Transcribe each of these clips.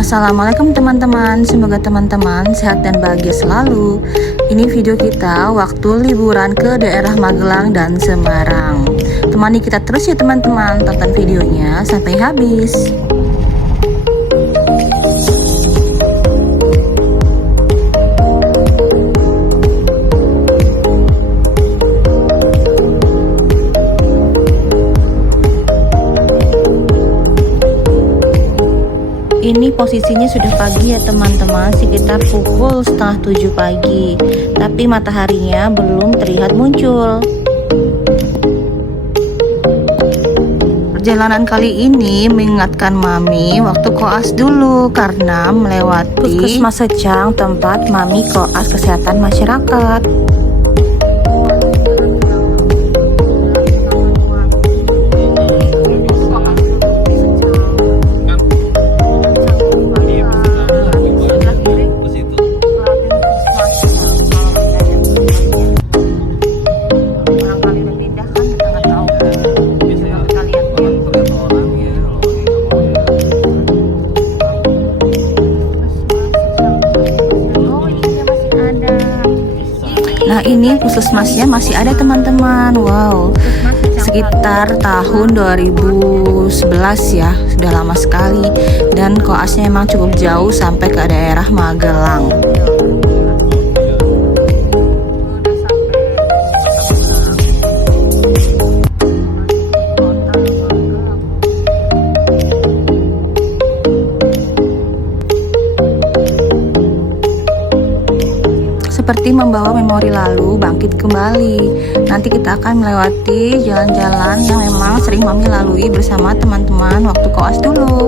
Assalamualaikum teman-teman, semoga teman-teman sehat dan bahagia selalu. Ini video kita waktu liburan ke daerah Magelang dan Semarang. Temani kita terus ya teman-teman, tonton videonya sampai habis. Ini posisinya sudah pagi ya teman-teman, sekitar pukul setengah 7 pagi. Tapi mataharinya belum terlihat muncul. Perjalanan kali ini mengingatkan Mami waktu koas dulu karena melewati Puskesmas Secang, tempat Mami koas kesehatan masyarakat. Nah ini puskesmasnya masih ada teman-teman. Wow, sekitar tahun 2011 ya, sudah lama sekali. Dan koasnya emang cukup jauh sampai ke daerah Magelang. Seperti membawa memori lalu bangkit kembali. Nanti kita akan melewati jalan-jalan yang memang sering Mami lalui bersama teman-teman waktu koas dulu.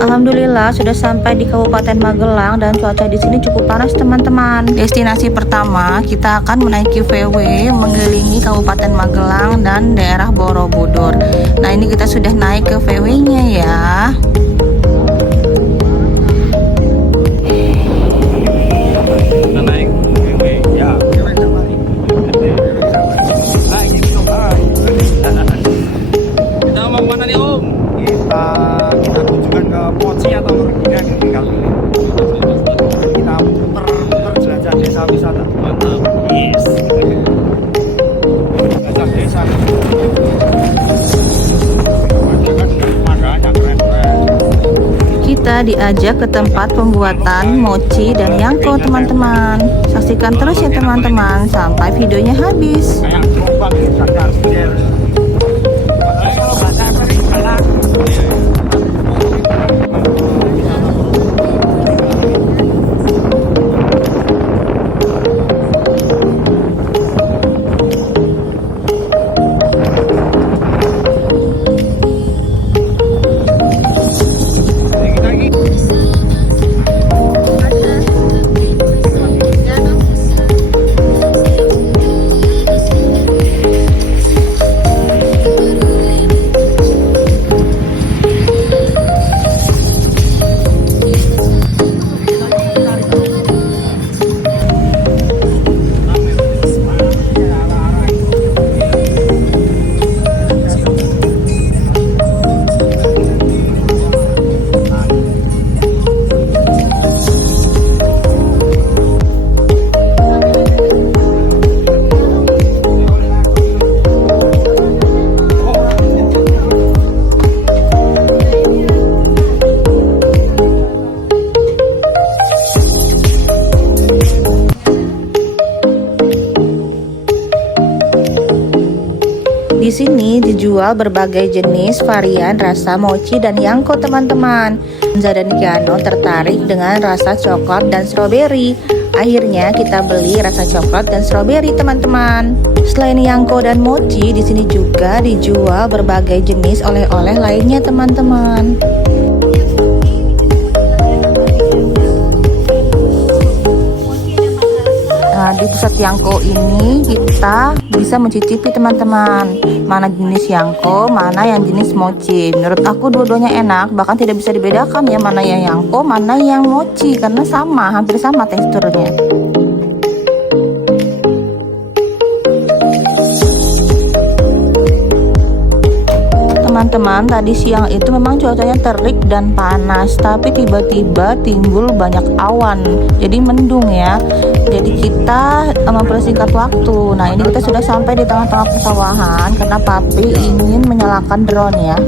Alhamdulillah sudah sampai di Kabupaten Magelang dan cuaca di sini cukup panas teman-teman. Destinasi pertama kita akan menaiki VW mengelilingi Kabupaten Magelang dan daerah Borobudur. Nah ini kita sudah naik ke VW-nya ya. Kita mau mana nih Om? Kita kunjungan ke Poci atau kemudian tinggal kita putar jelajah desa wisata. Mantap. Yes. Jelajah desa. Kita diajak ke tempat pembuatan mochi dan yangko teman-teman. Saksikan terus ya teman-teman sampai videonya habis. Kayak gelombang sadar sendiri. Di sini dijual berbagai jenis varian rasa mochi dan yangko teman-teman. Hamzah dan Kiano tertarik dengan rasa coklat dan stroberi. Akhirnya kita beli rasa coklat dan stroberi teman-teman. Selain yangko dan mochi, di sini juga dijual berbagai jenis oleh-oleh lainnya teman-teman. di pusat Yangko ini kita bisa mencicipi teman-teman, mana jenis Yangko, mana yang jenis mochi. Menurut aku dua-duanya enak, bahkan tidak bisa dibedakan ya mana yang Yangko, mana yang mochi, karena sama, hampir sama teksturnya. Teman-teman, tadi siang itu memang cuacanya terik dan panas, tapi tiba-tiba timbul banyak awan, jadi mendung ya. Jadi kita mempersingkat waktu. Nah, ini kita sudah sampai di tengah-tengah persawahan karena papi ingin menyalakan drone ya.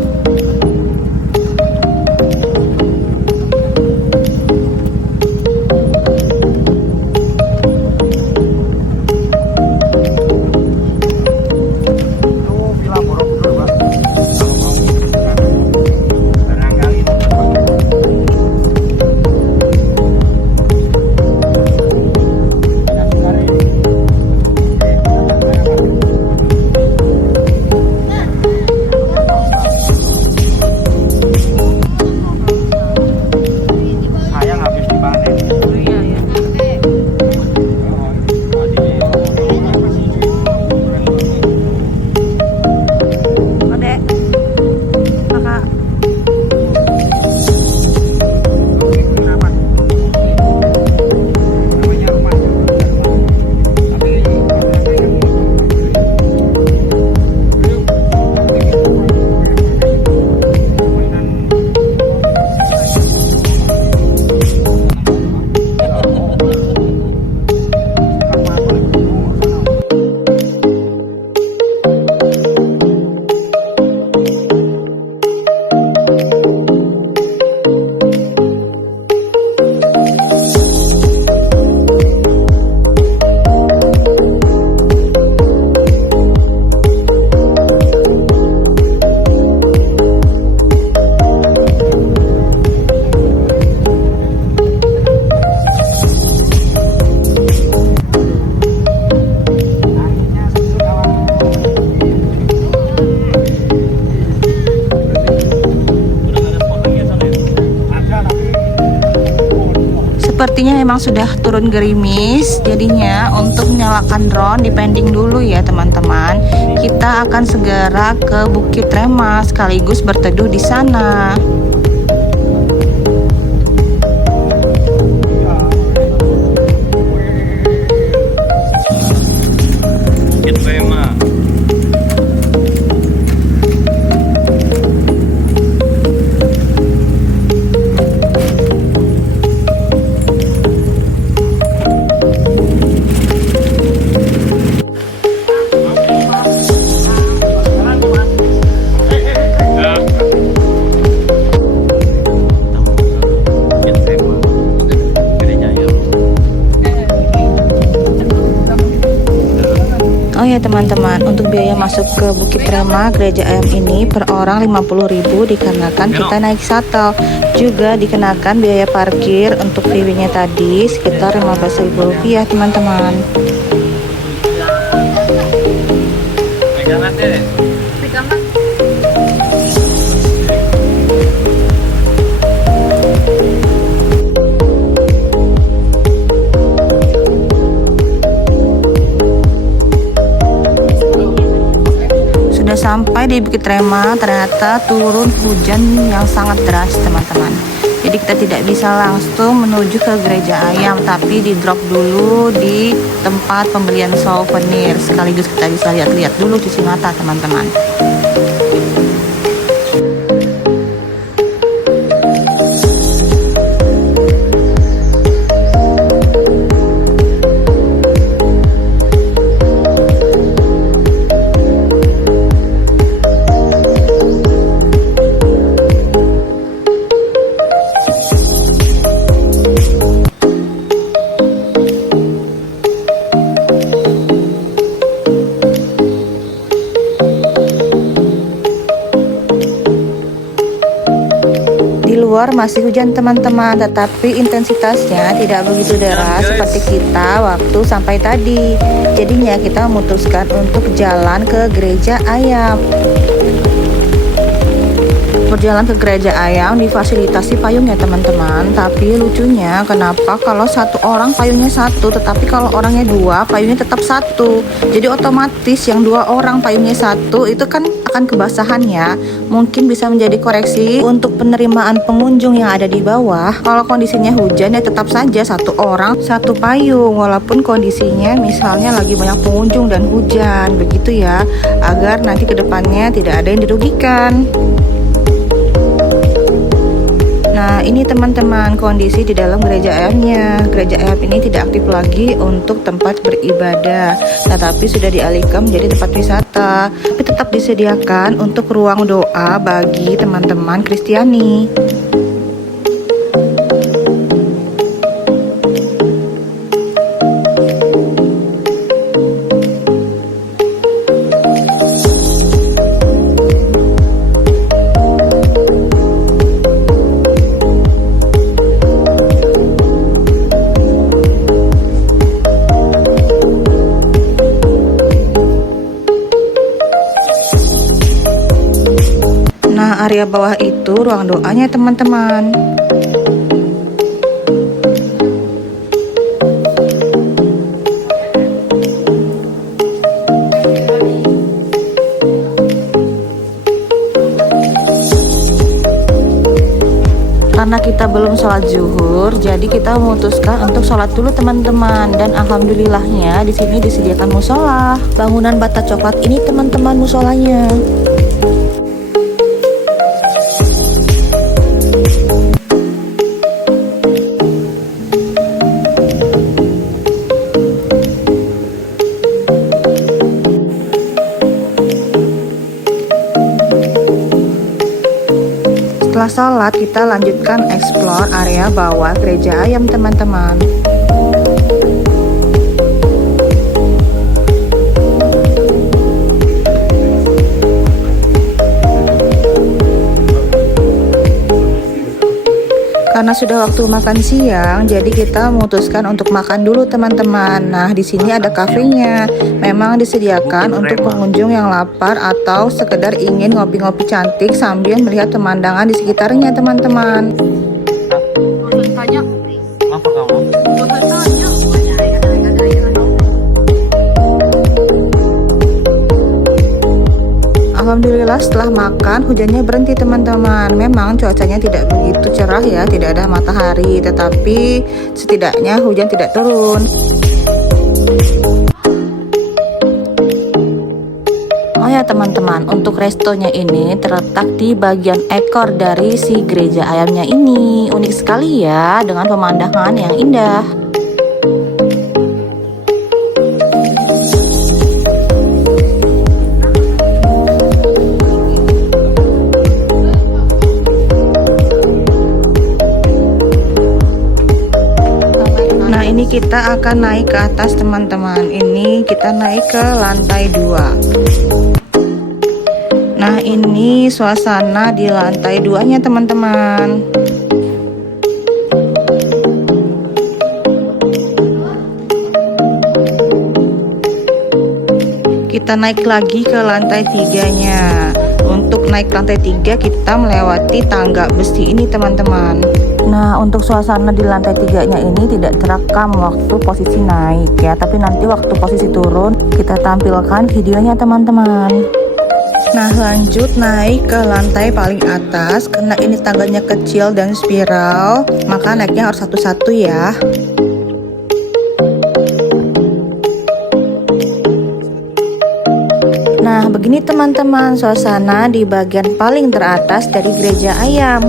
Sepertinya memang sudah turun gerimis, jadinya untuk menyalakan drone dipending dulu ya teman-teman. Kita akan segera ke Bukit Rema sekaligus berteduh di sana. Bukit Rema. Oh ya teman-teman, untuk biaya masuk ke Bukit Rema Gereja Ayam ini per orang 50.000 dikarenakan kita naik shuttle. Juga dikenakan biaya parkir untuk view-nya tadi sekitar 15.000 rupiah teman-teman. Pegangan deh. Sampai di Bukit Rema ternyata turun hujan yang sangat deras teman-teman. Jadi kita tidak bisa langsung menuju ke Gereja Ayam, tapi di drop dulu di tempat pembelian souvenir, sekaligus kita bisa lihat-lihat dulu cuci mata teman-teman. Luar masih hujan teman-teman, tetapi intensitasnya tidak begitu deras seperti kita waktu sampai tadi. Jadinya kita memutuskan untuk jalan ke Gereja Ayam. Berjalan ke gereja ayam difasilitasi payung ya teman-teman. Tapi lucunya kenapa kalau satu orang payungnya satu, tetapi kalau orangnya dua payungnya tetap satu. Jadi otomatis yang dua orang payungnya satu itu kan akan kebasahan ya. Mungkin bisa menjadi koreksi untuk penerimaan pengunjung yang ada di bawah. Kalau kondisinya hujan ya tetap saja satu orang satu payung, walaupun kondisinya misalnya lagi banyak pengunjung dan hujan, begitu ya, agar nanti kedepannya tidak ada yang dirugikan. Nah, ini teman-teman kondisi di dalam gereja ayamnya. Gereja ayam ini tidak aktif lagi untuk tempat beribadah, tetapi sudah dialihkan menjadi tempat wisata. Tapi tetap disediakan untuk ruang doa bagi teman-teman Kristiani. Area bawah itu ruang doanya teman-teman. Karena kita belum sholat zuhur, jadi kita memutuskan untuk sholat dulu teman-teman. Dan alhamdulillahnya di sini disediakan musola. Bangunan bata coklat ini teman-teman musolanya. Setelah sholat, kita lanjutkan explore area bawah gereja ayam teman-teman. Karena sudah waktu makan siang, jadi kita memutuskan untuk makan dulu teman-teman. Nah, di sini ada kafenya. Memang disediakan untuk pengunjung yang lapar atau sekedar ingin ngopi-ngopi cantik sambil melihat pemandangan di sekitarnya teman-teman. Apa kamu? Alhamdulillah setelah makan hujannya berhenti teman-teman. Memang cuacanya tidak begitu cerah ya, tidak ada matahari, tetapi setidaknya hujan tidak turun. Oh ya teman-teman, untuk restonya ini terletak di bagian ekor dari si gereja ayamnya ini. Unik sekali ya, dengan pemandangan yang indah. Ini kita akan naik ke atas teman-teman. Ini kita naik ke lantai 2. Nah, ini suasana di lantai 2-nya teman-teman. Kita naik lagi ke lantai 3-nya. Untuk naik lantai 3 kita melewati tangga besi ini teman-teman. Nah, untuk suasana di lantai 3-nya ini tidak terekam waktu posisi naik ya, tapi nanti waktu posisi turun kita tampilkan videonya teman-teman. Nah, lanjut naik ke lantai paling atas. Karena ini tangganya kecil dan spiral, maka naiknya harus satu-satu ya. Nah, begini teman-teman suasana di bagian paling teratas dari gereja ayam.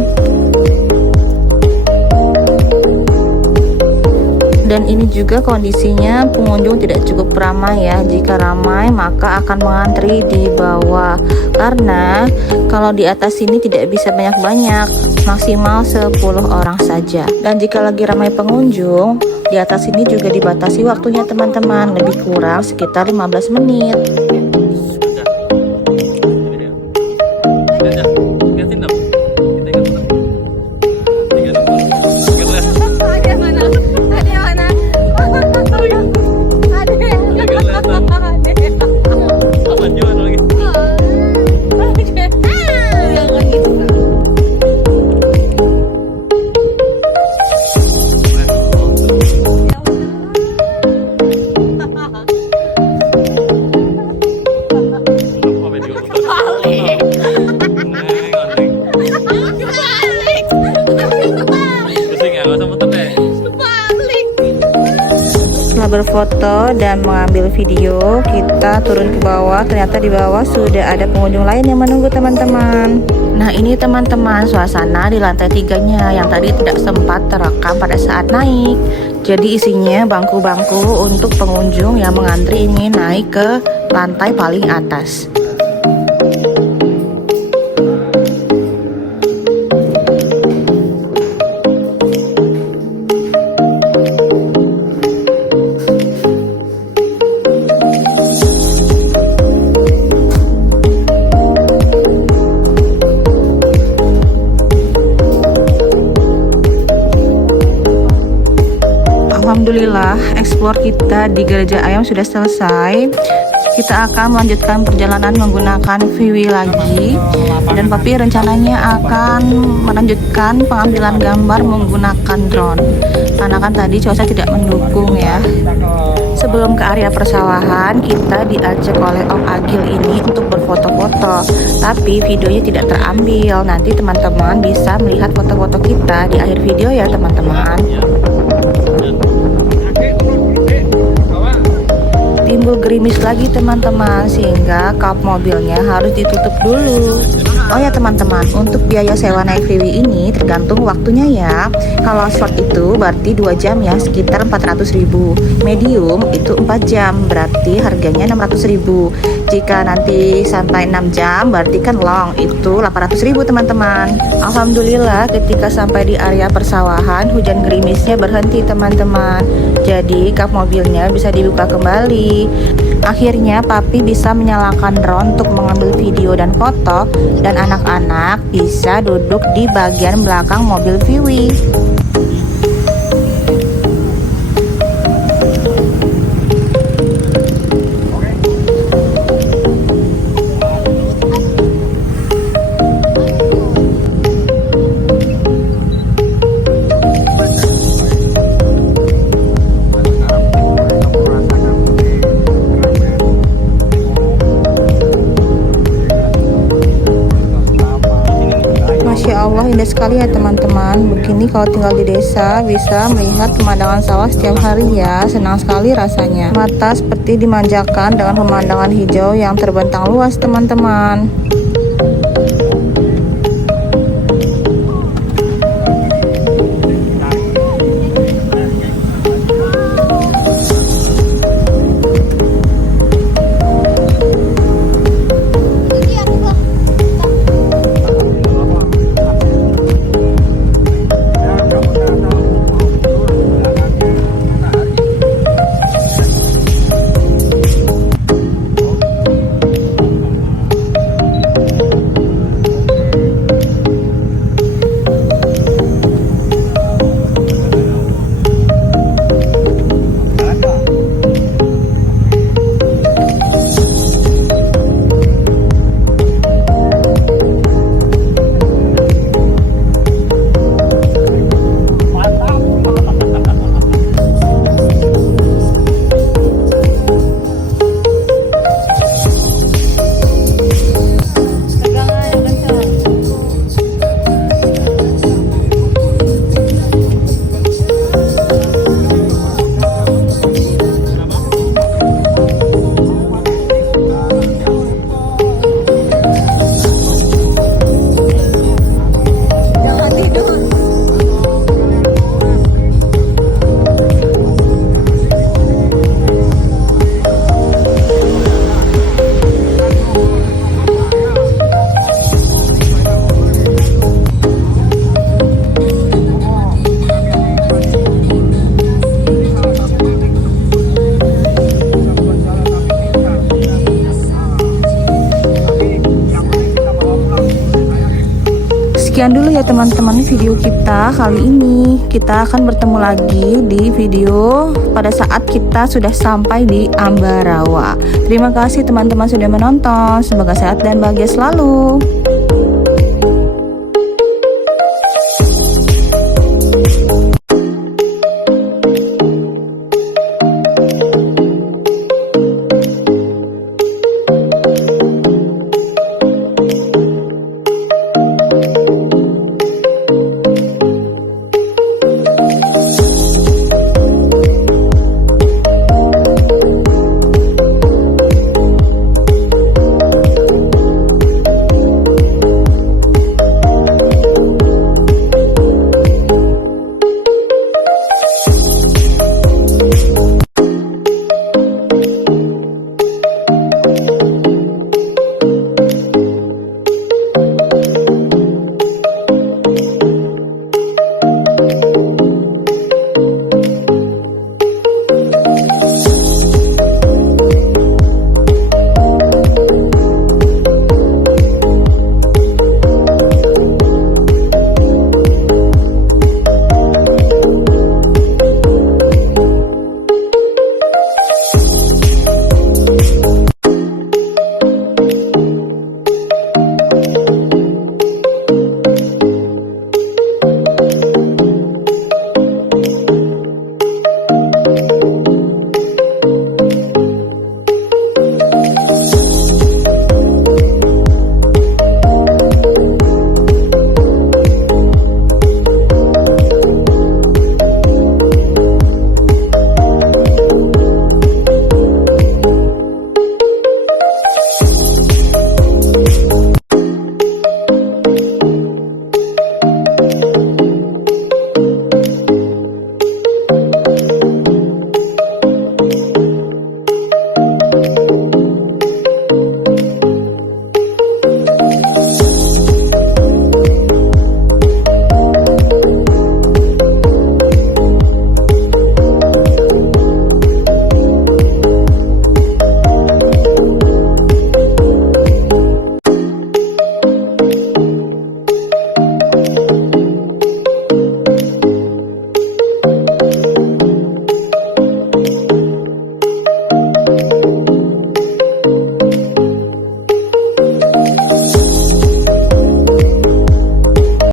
Dan ini juga kondisinya pengunjung tidak cukup ramai ya. Jika ramai maka akan mengantri di bawah. Karena kalau di atas sini tidak bisa banyak-banyak, maksimal 10 orang saja. Dan jika lagi ramai pengunjung, di atas sini juga dibatasi waktunya teman-teman, lebih kurang sekitar 15 menit. berfoto dan mengambil video, kita turun ke bawah. Ternyata di bawah sudah ada pengunjung lain yang menunggu teman-teman. Nah ini teman-teman suasana di lantai 3-nya yang tadi tidak sempat terekam pada saat naik. Jadi isinya bangku-bangku untuk pengunjung yang mengantri ingin naik ke lantai paling atas. Alhamdulillah, eksplor kita di Gereja Ayam sudah selesai. Kita akan melanjutkan perjalanan menggunakan VW lagi. Dan Papi rencananya akan melanjutkan pengambilan gambar menggunakan drone. Karena kan tadi cuaca tidak mendukung ya. Sebelum ke area persawahan, kita diajak oleh Om Agil ini untuk berfoto-foto. Tapi videonya tidak terambil. Nanti teman-teman bisa melihat foto-foto kita di akhir video ya teman-teman. Timbul gerimis lagi teman-teman, sehingga kap mobilnya harus ditutup dulu. Oh ya teman-teman, untuk biaya sewa naik VW ini tergantung waktunya ya. Kalau short itu berarti 2 jam ya, sekitar 400.000. Medium itu 4 jam, berarti harganya 600.000. Jika nanti sampai 6 jam berarti kan long, itu 800.000 teman-teman. Alhamdulillah ketika sampai di area persawahan, hujan gerimisnya berhenti teman-teman. Jadi kap mobilnya bisa dibuka kembali. Akhirnya Papi bisa menyalakan drone untuk mengambil video dan foto, dan anak-anak bisa duduk di bagian belakang mobil VW. Masya Allah, indah sekali ya teman-teman. Begini kalau tinggal di desa bisa melihat pemandangan sawah setiap hari ya. Senang sekali rasanya. Mata seperti dimanjakan dengan pemandangan hijau yang terbentang luas teman-teman. Sekian dulu ya teman-teman video kita kali ini. Kita akan bertemu lagi di video pada saat kita sudah sampai di Ambarawa. Terima kasih teman-teman sudah menonton. Semoga sehat dan bahagia selalu.